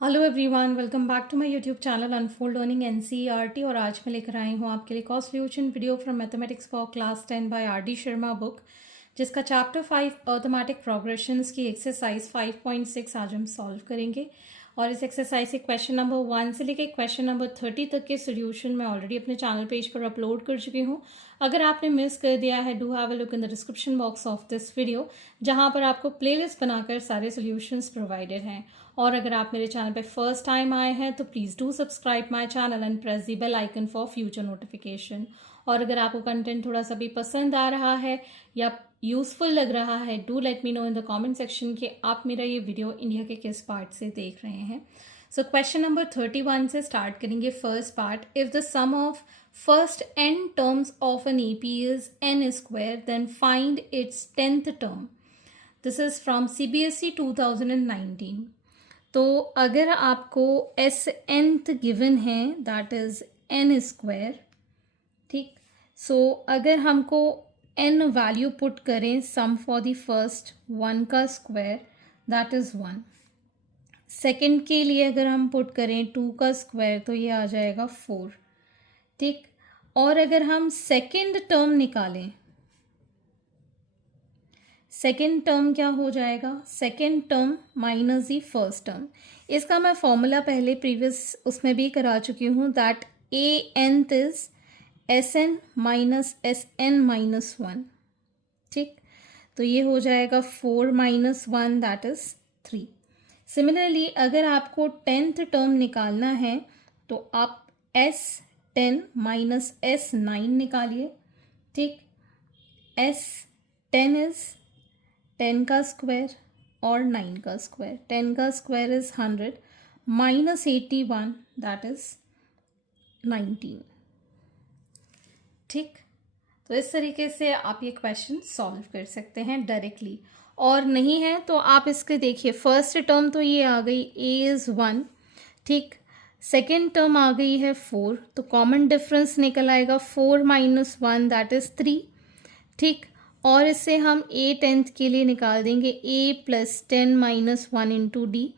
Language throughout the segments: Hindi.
Hello everyone, welcome back to my YouTube channel unfold learning NCERT. और आज मैं लेकर आई हूँ आपके लिए cost solution video from mathematics for class 10 by R D Sharma book, जिसका चैप्टर 5 अर्थमेटिक प्रोग्रेशंस की एक्सरसाइज 5.6 आज हम सॉल्व करेंगे। और इस एक्सरसाइज के क्वेश्चन नंबर 1 से लेकर क्वेश्चन नंबर 30 तक के सोल्यूशन मैं ऑलरेडी अपने चैनल पेज पर अपलोड कर चुकी हूँ। अगर आपने मिस कर दिया है, do have a look in the description box of this video, जहाँ पर आपको प्लेलिस्ट बनाकर सारे सोल्यूशंस प्रोवाइडेड हैं। और अगर आप मेरे चैनल पे फर्स्ट टाइम आए हैं तो please do subscribe my channel and press the bell icon for future notification. और अगर आपको कंटेंट थोड़ा सा भी पसंद आ रहा है या यूज़फुल लग रहा है, do let me know in the comment section कि आप मेरा ये वीडियो इंडिया के किस पार्ट से देख रहे हैं। सो क्वेश्चन नंबर 31 से स्टार्ट करेंगे। First part, if the sum of first n terms of an AP is n square then find its 10th term. This is from CBSE 2019। तो अगर आपको एस nth गिवन है दैट इज n स्क्वायर, ठीक। सो अगर हमको n वैल्यू पुट करें सम फॉर द फर्स्ट 1 का स्क्वायर दैट इज 1। सेकंड के लिए अगर हम पुट करें 2 का स्क्वायर तो ये आ जाएगा 4, ठीक। और अगर हम सेकंड टर्म निकालें, सेकेंड टर्म क्या हो जाएगा, second term minus the first term. इसका मैं फॉर्मूला पहले प्रीवियस उसमें भी करा चुकी हूँ, that A nth is S N minus S N minus 1, ठीक। तो ये हो जाएगा 4 माइनस 1 दैट इज 3। सिमिलरली अगर आपको 10th टर्म निकालना है तो आप S10 माइनस S9 निकालिए, ठीक। S10 इज 10 का स्क्वायर और 9 का स्क्वायर। 10 का square is 100 minus 81 that is 19, ठीक। तो इस तरीके से आप ये क्वेश्चन सॉल्व कर सकते हैं डायरेक्टली। और नहीं है तो आप इसके देखिए, फर्स्ट टर्म तो ये आ गई a इज़ 1, ठीक। सेकेंड टर्म आ गई है 4, तो कॉमन डिफरेंस निकल आएगा 4 माइनस 1 दैट इज़ 3, ठीक। और इससे हम a 10th के लिए निकाल देंगे a plus 10 minus 1 into D.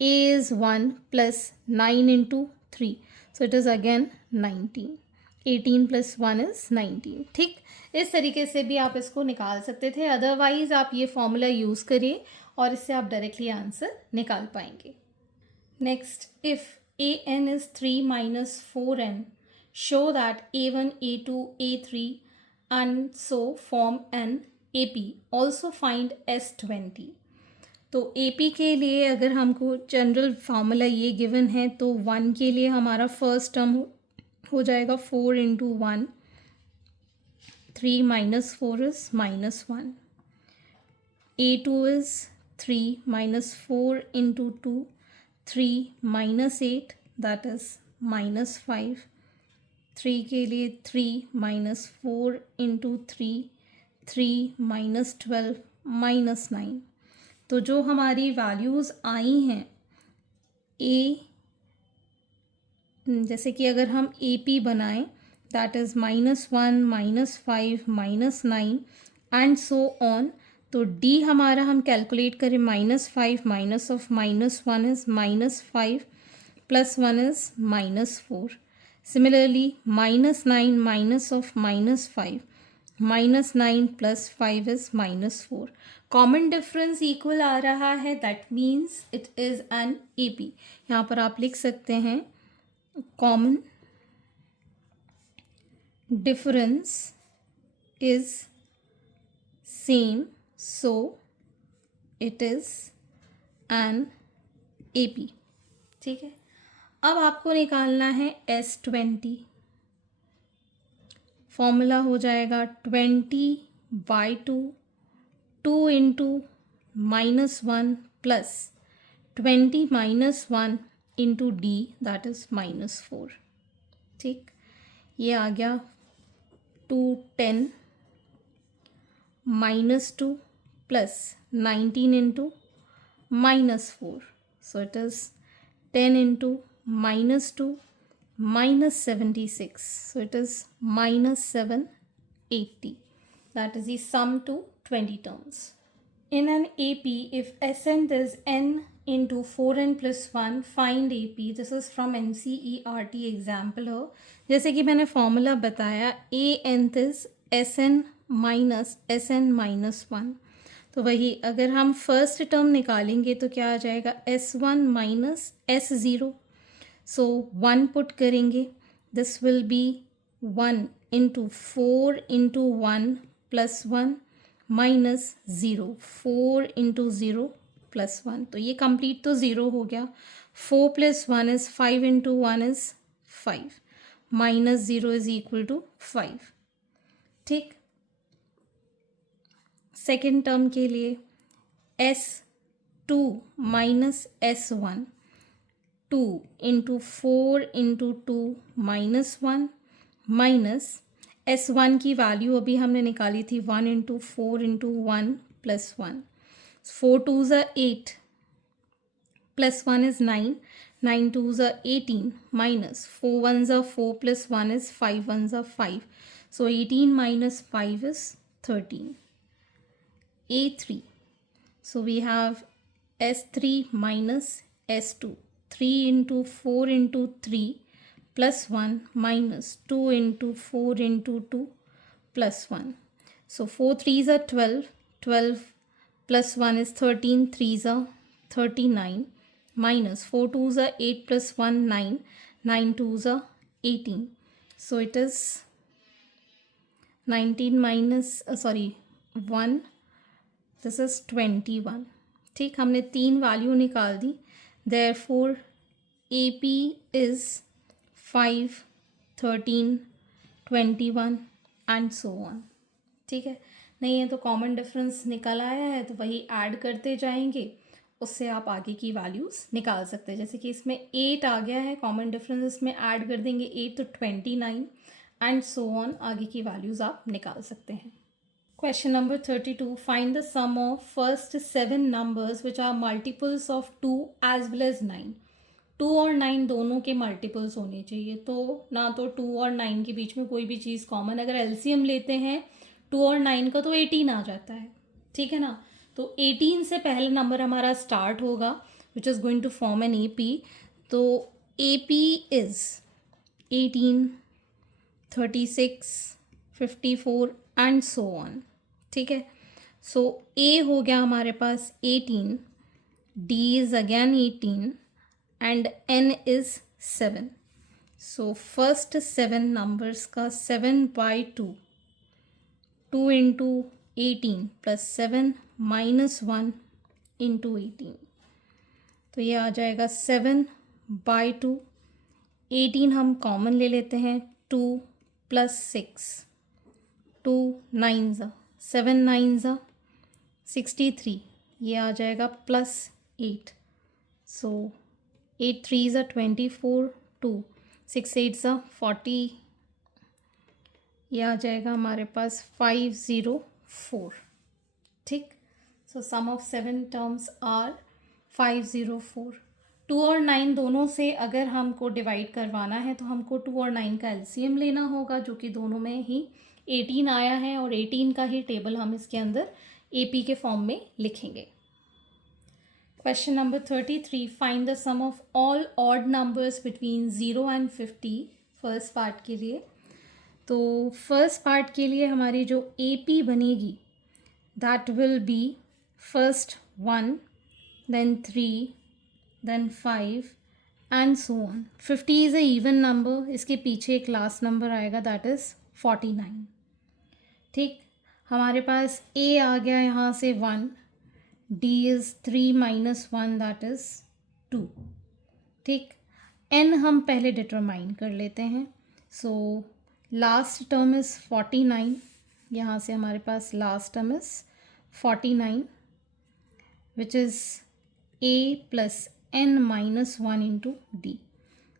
a is 1 plus 9 into 3, so it is again 19। 18 plus 1 is 19, ठीक। इस तरीके से भी आप इसको निकाल सकते थे, अदरवाइज आप ये फॉर्मूला यूज़ करिए और इससे आप डायरेक्टली आंसर निकाल पाएंगे। Next, if an is 3 minus 4n, show that a1, a2, a3 and so form an AP. Also find S20. तो AP के लिए अगर हमको जनरल फार्मूला ये गिवन है तो 1 के लिए हमारा फर्स्ट टर्म हो जाएगा 4 into 1, 3 minus 4 is minus 1। A2 is 3 minus 4 into 2, 3 minus 8 that is minus 5। 3 के लिए 3 माइनस 4 इंटू 3, 3 माइनस 12 माइनस 9। तो जो हमारी वैल्यूज़ आई हैं ए, जैसे कि अगर हम AP बनाएं that is -1 -5 -9 and so on, तो D हमारा हम कैलकुलेट करें -5 minus of -1 is -5 plus 1 is -4। Similarly -9 minus of -5 -9 plus 5 is -4। Common difference equal आ रहा है, that means it is an AP। यहाँ पर आप लिख सकते हैं common difference is same, so it is an AP, ठीक है। अब आपको निकालना है S20। फॉर्मूला हो जाएगा 20/2, 2 into -1 plus 20 minus 1 into D that is -4, ठीक। ये आ गया 210 -2 plus 19 into -4, so it is 10 into -2 -76, so it is -780. That is the sum to 20 terms. In an AP, if Sn is n into 4n plus 1 find AP. This is from NCERT example हो. जैसे कि मैंने फॉर्मूला बताया a nth is SN minus SN minus 1. तो वही अगर हम फर्स्ट टर्म निकालेंगे तो क्या आ जाएगा S1 minus S0. So 1 put करेंगे. This will be 1 into 4 into 1 plus 1 minus 0. 4 into 0 plus 1. तो ये कंप्लीट तो 0 हो गया. 4 plus 1 is 5 into 1 is 5. Minus 0 is equal to 5. ठीक. सेकेंड टर्म के लिए S2 minus S1. 2 into 4 into 2 minus 1 minus S1 की वैल्यू अभी हमने निकाली थी 1 into 4 into 1 plus 1. 4 2s are 8 plus 1 is 9. 9 2s are 18 minus 4 1s are 4 plus 1 is 5 1s are 5. So 18 minus 5 is 13. A3. So we have S3 minus S2. 3 into 4 into 3 plus 1 minus 2 into 4 into 2 plus 1. So 4 3s are 12. 12 plus 1 is 13. 3s are 39 minus 4 2s are 8 plus 1 9. 9 2s are 18. So it is 19 minus 1. This is 21. ठीक. हमने 3 वैल्यू निकाल दी. Therefore AP is 5 13 21 and so on. ठीक है. नहीं है तो कॉमन डिफरेंस निकल आया है तो वही ऐड करते जाएंगे. उससे आप आगे की वैल्यूज़ निकाल सकते हैं. जैसे कि इसमें 8 आ गया है कॉमन डिफरेंस. इसमें ऐड कर देंगे 8 तो 29 एंड सो ऑन. आगे की वैल्यूज़ आप निकाल सकते हैं. Question number 32. Find the sum of first 7 numbers which are multiples of 2 as well as 9. 2 और 9 दोनों के मल्टीपल्स होने चाहिए. तो ना तो 2 और 9 के बीच में कोई भी चीज़ कॉमन. अगर LCM लेते हैं 2 और 9 का तो 18 आ जाता है. ठीक है ना. तो 18 से पहले नंबर हमारा स्टार्ट होगा which is going to form an AP. तो AP is 18 36 54 and so on. ठीक है. सो A हो गया हमारे पास 18. D is again 18 and N is 7. So first 7 numbers का 7 by 2. 2 into 18 plus 7 minus 1 into 18. तो ये आ जाएगा 7 बाई 2. 18 हम कॉमन ले लेते हैं. 2 प्लस 6. 2 9 7 9 63. ये आ जाएगा प्लस 8. सो 8 3 24. 2 6 8 40. ये आ जाएगा हमारे पास 504. ठीक. सो सम ऑफ 7 टर्म्स आर 504. 2 और 9 दोनों से अगर हमको डिवाइड करवाना है तो हमको 2 और 9 का LCM लेना होगा जो कि दोनों में ही 18 आया है और 18 का ही टेबल हम इसके अंदर AP के फॉर्म में लिखेंगे. Question number 33. Find the sum of all odd numbers between 0 and 50. First part के लिए. तो फर्स्ट पार्ट के लिए हमारी जो AP बनेगी that will be first 1 then 3 then 5 and so on. 50 is a even number. इसके पीछे एक लास्ट नंबर आएगा दैट इज़ 49. ठीक. हमारे पास A आ गया यहाँ से 1. D is 3 minus 1 that is 2. ठीक. N हम पहले डिटरमाइन कर लेते हैं. So last term is 49. यहाँ से हमारे पास last term is 49 which is A plus N minus 1 into D.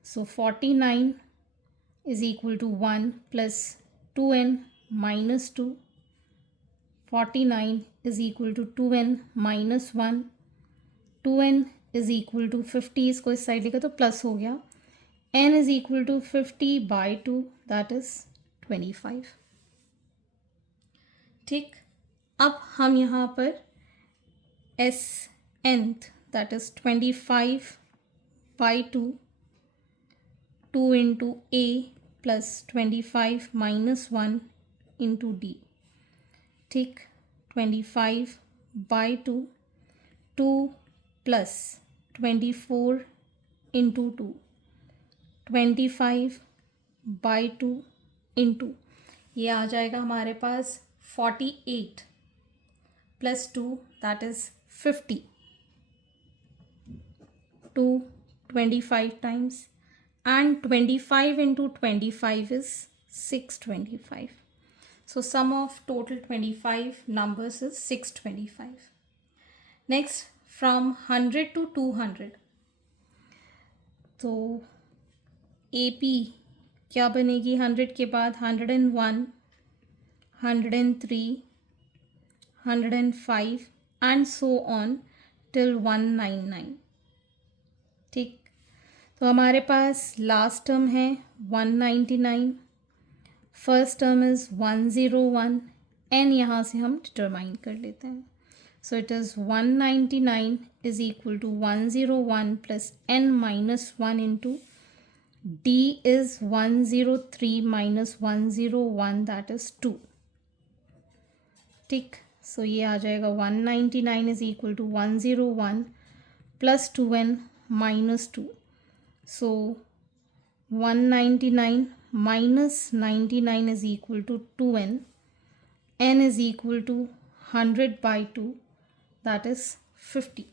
So 49 is equal to 1 plus 2N minus 2. 49 is equal to 2N minus 1. 2N is equal to 50. इसको इस साइड लिखा तो प्लस हो गया. N is equal to 50 by 2 that is 25. ठीक. अब हम यहाँ पर SNth that is 25 by 2, 2 into A plus 25 minus 1 into D. ठीक, 25 by 2, 2 plus 24 into 2, 25 by 2 into, ये आ जाएगा हमारे पास 48 plus 2, that is 50. 2 25 times, and 25 into 25 is 625. So sum of total 25 numbers is 625. Next, from 100 to 200, तो AP क्या बनेगी 100 के बाद? 101, 103, 105 and so on till 199. ठीक, तो हमारे पास लास्ट टर्म है 199, फर्स्ट टर्म इज़ 101, एन यहाँ से हम डिटरमाइन कर लेते हैं. So it is 199 is equal to 101 plus N minus 1 into D is 103 minus 101, that is 2. ठीक, सो ये आ जाएगा 199 is equal to 101 plus 2n minus 2. So 199 minus 99 is equal to 2n. n is equal to 100 by 2, that is 50.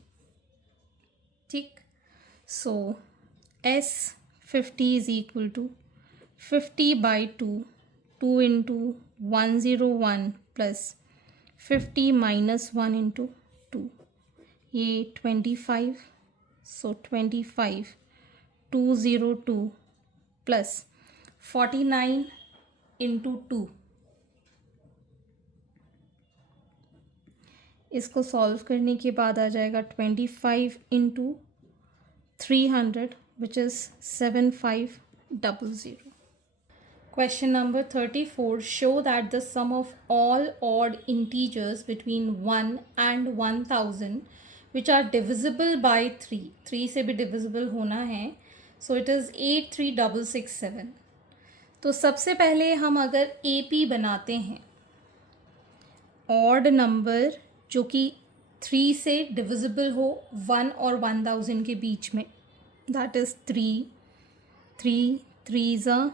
ठीक, so S 50 is equal to 50 by 2, 2 into 101 plus 50 minus 1 into 2, ये 25. So 25 202 plus 49 into 2. इसको सॉल्व करने के बाद आ जाएगा 25 into 300 which is 7500. Question number 34. Show that the sum of all odd integers between 1 and 1000 which are divisible by 3, 3 से भी divisible होना है, so it is 83667. तो सबसे पहले हम अगर AP बनाते हैं odd number जो कि 3 से divisible हो 1 और 1000 के बीच में, that is 3, 3 3s are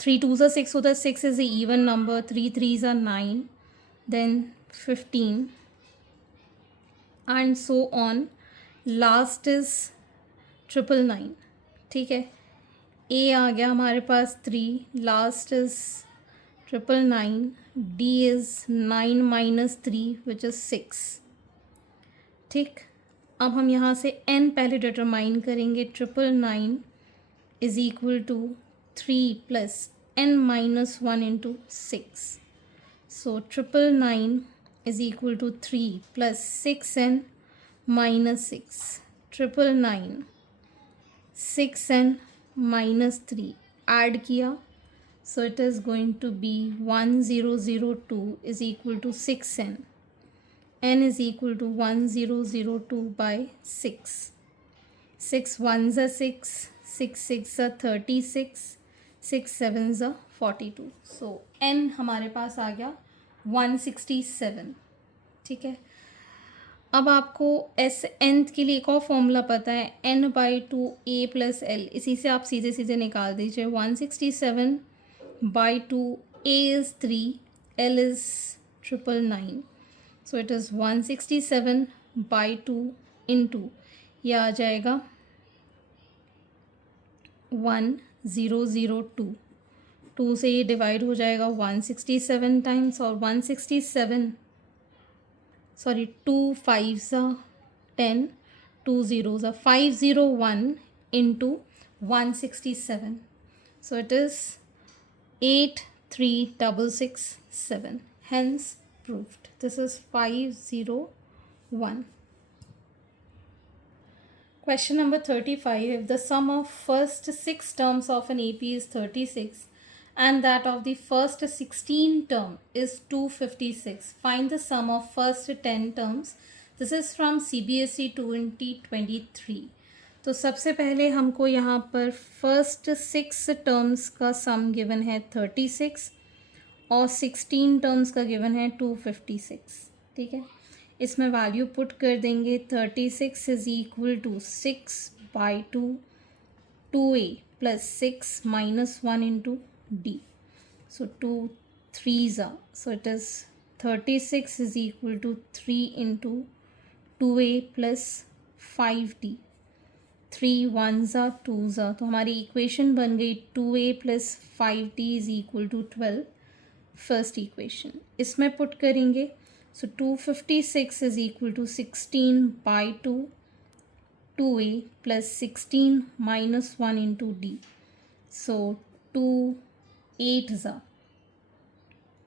3 2s are 6 होता है, 6 is an even number, 3 3s are 9, then 15 and so on. Last is 999. ठीक है, ए आ गया हमारे पास 3, last is 999, D is 9 minus 3 which is 6. ठीक, अब हम यहाँ से एन पहले डिटरमाइन करेंगे. 999 is equal to 3 plus N minus 1 into 6. So 999 is equal to 3 plus 6n minus 6. 999 6n minus 3 add किया, so it is going to be 1002 is equal to 6n. n is equal to 1002 by 6. 6 1s are 6, 6 6 are 36, 6 7s are 42. so n हमारे पास आ गया 167. ठीक है, अब आपको एस nth के लिए एक और फॉर्मूला पता है, n by 2 a plus L, इसी से आप सीधे सीधे निकाल दीजिए. 167 by 2 a is 3, l is 999, so it is 167 by 2 into, यह आ जाएगा 1002. 2 से ये डिवाइड हो जाएगा 167 टाइम्स, और 167 sorry 2 5s are 10, 2 zeros are 501 into 167, so it is 83667, hence proved. This is 501. Question number 35. If the sum of first 6 terms of an AP is 36 and that of the first 16 term is 256, find the sum of first 10 terms this is from CBSE 2023। तो सबसे पहले हमको यहाँ पर फर्स्ट 6 टर्म्स का सम गिवन है 36 और 16 टर्म्स का गिवन है 256। ठीक है, इसमें वैल्यू पुट कर देंगे। 36 is equal to 6/2 2a plus 6 minus 1 into D. So 2 3s are, so it is 36 is equal to 3 into 2a plus 5d। 3 1s are 2s are, तो हमारी इक्वेशन बन गई 2a plus 5d is equal to 12। First equation इसमें पुट करेंगे। सो 256 is equal to 16/2 2a plus 16 minus 1 into d। So 2 8s are,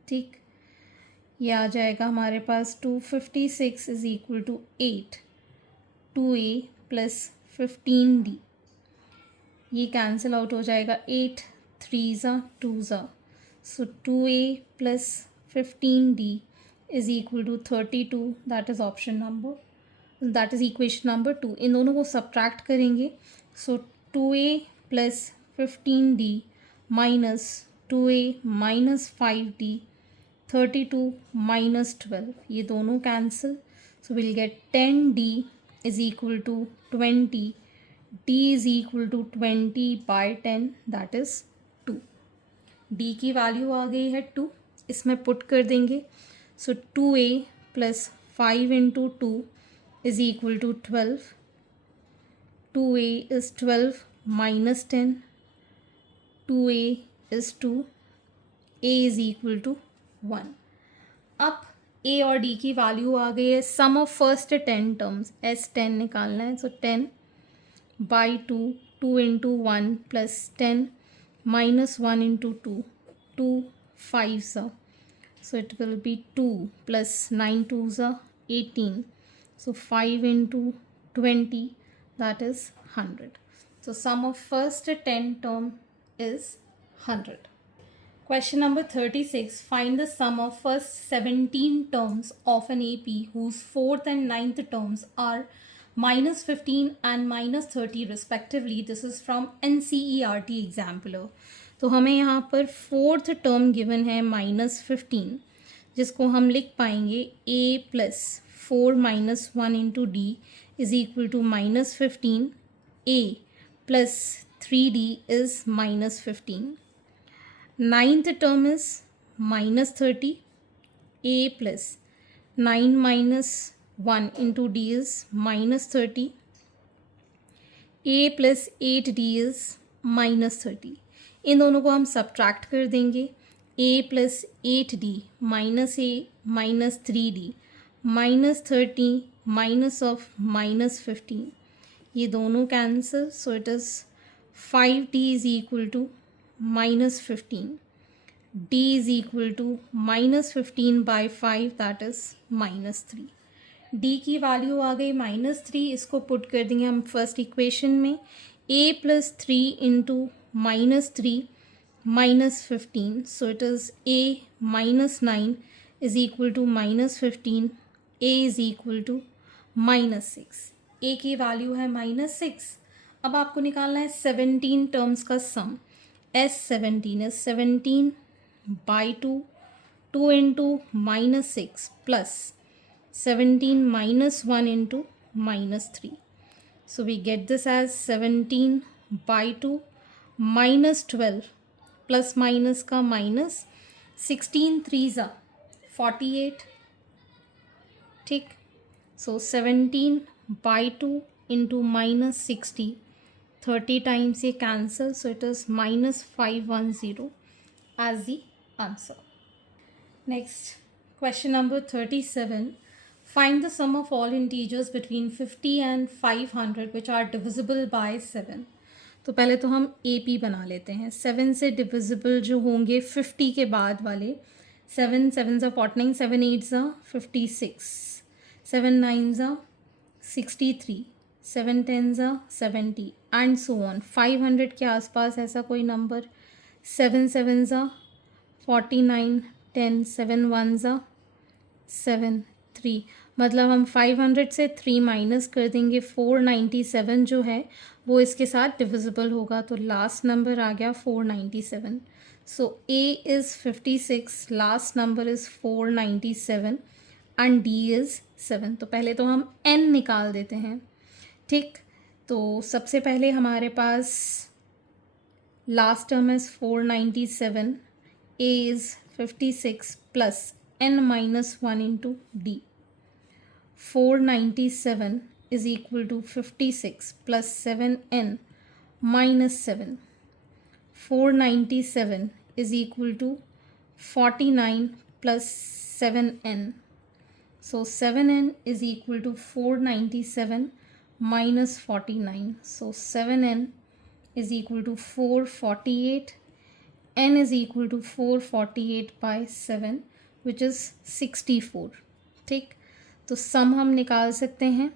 ठीक, ये आ जाएगा हमारे पास 256 is equal to 8 2a plus 15d। ये कैंसिल आउट हो जाएगा, 8 3s are 2s are, so 2a plus 15d is equal to 32। That is option number, that is equation number 2। इन दोनों को सब्ट्रैक्ट करेंगे। So 2a plus 15d minus 2a minus 5d 32 minus 12, ये दोनों cancel. So will get 10d is equal to 20। d is equal to 20/10, that is 2। d की वैल्यू आ गई है 2, इसमें पुट कर देंगे। So 2a plus 5 into 2 is equal to 12। 2a is 12 minus 10, 2a is 2, a is equal to 1। अब a और d की वैल्यू आ गई है। सम ऑफ फर्स्ट 10 टर्म्स, S10 निकालना है। सो 10/2 2 into 1 plus 10 minus 1 into 2 2 5s are, so it will be 2 plus 9 2s are 18, so 5 into 20, that is 100. So sum of first 10 term is 100. Question number 36. Find the sum of first 17 terms of an AP whose fourth and ninth terms are minus 15 and minus 30 respectively. This is from NCERT Examiner. तो हमें यहाँ पर फोर्थ टर्म गिवन है -15, जिसको हम लिख पाएंगे a plus 4 minus 1 into D is equal to -15, a plus 3d is -15। Ninth term is -30, a plus 9 minus 1 into D is -30, a plus 8d is -30। इन दोनों को हम सब्ट्रैक्ट कर देंगे। a plus 8d minus a minus 3d -30 minus of -15, ये दोनों cancel. So it is 5d is equal to -15, d is equal to -15/5, that is -3। d की वैल्यू आ गई -3, इसको पुट कर देंगे हम फर्स्ट इक्वेशन में। a plus 3 into -3 -15, so it is a -9 is equal to -15, a is equal to -6। a की वैल्यू है -6। अब आपको निकालना है 17 टर्म्स का सम। S17 is 17/2 2 into -6 plus 17 minus 1 into -3. So we get this as 17/2 minus 12 plus minus का minus 16 3s are 48, ठीक। So 17/2 into -60, 30 times ये cancel, so it is -510 as the answer. Next, question number 37. Find the sum of all integers between 50 and 500 which are divisible by 7. तो पहले तो हम AP बना लेते हैं। 7 से डिविजिबल जो होंगे 50 के बाद वाले, 7 7s are 49, 7 8s are 56, 7 9s are 63, 7 10s are 70 and so on. 500 के आसपास ऐसा कोई number, 7 7s are 49, 10 7 1s are 7 3। मतलब हम 500 से 3 माइनस कर देंगे, 497 जो है वो इसके साथ डिविजिबल होगा, तो लास्ट नंबर आ गया 497. सो A is 56, last number is 497 and D is 7. तो पहले तो हम N निकाल देते हैं. ठीक, तो सबसे पहले हमारे पास last term is 497, A is 56 plus N minus 1 into D. 497 is equal to 56 plus 7n minus 7. 497 is equal to 49 plus 7n. So 7n is equal to 497 minus 49. So 7n is equal to 448. n is equal to 448 by 7 which is 64. ठीक, तो सम हम निकाल सकते हैं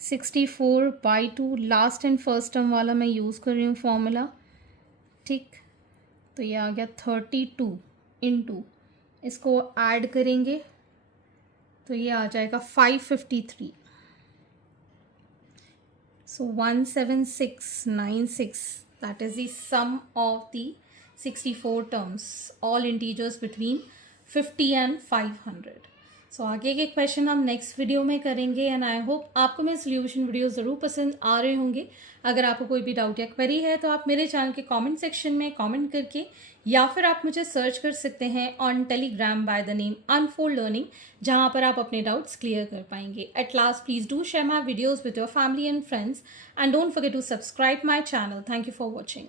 64/2. लास्ट एंड फर्स्ट टर्म वाला मैं यूज़ कर रही हूँ फॉर्मूला. ठीक, तो ये आ गया 32 इंटू, इसको ऐड करेंगे तो ये आ जाएगा 553. So 17696, that is the sum of the 64 terms, all integers between 50 and 500. सो आगे के क्वेश्चन हम नेक्स्ट वीडियो में करेंगे एंड आई होप आपको मेरे सोल्यूशन वीडियो ज़रूर पसंद आ रहे होंगे. अगर आपको कोई भी डाउट या क्वेरी है तो आप मेरे चैनल के कमेंट सेक्शन में कमेंट करके, या फिर आप मुझे सर्च कर सकते हैं on Telegram by the name unfold learning, जहाँ पर आप अपने डाउट्स क्लियर कर पाएंगे. At last please do share my videos with your family and friends and don't forget to subscribe my channel. Thank you for watching.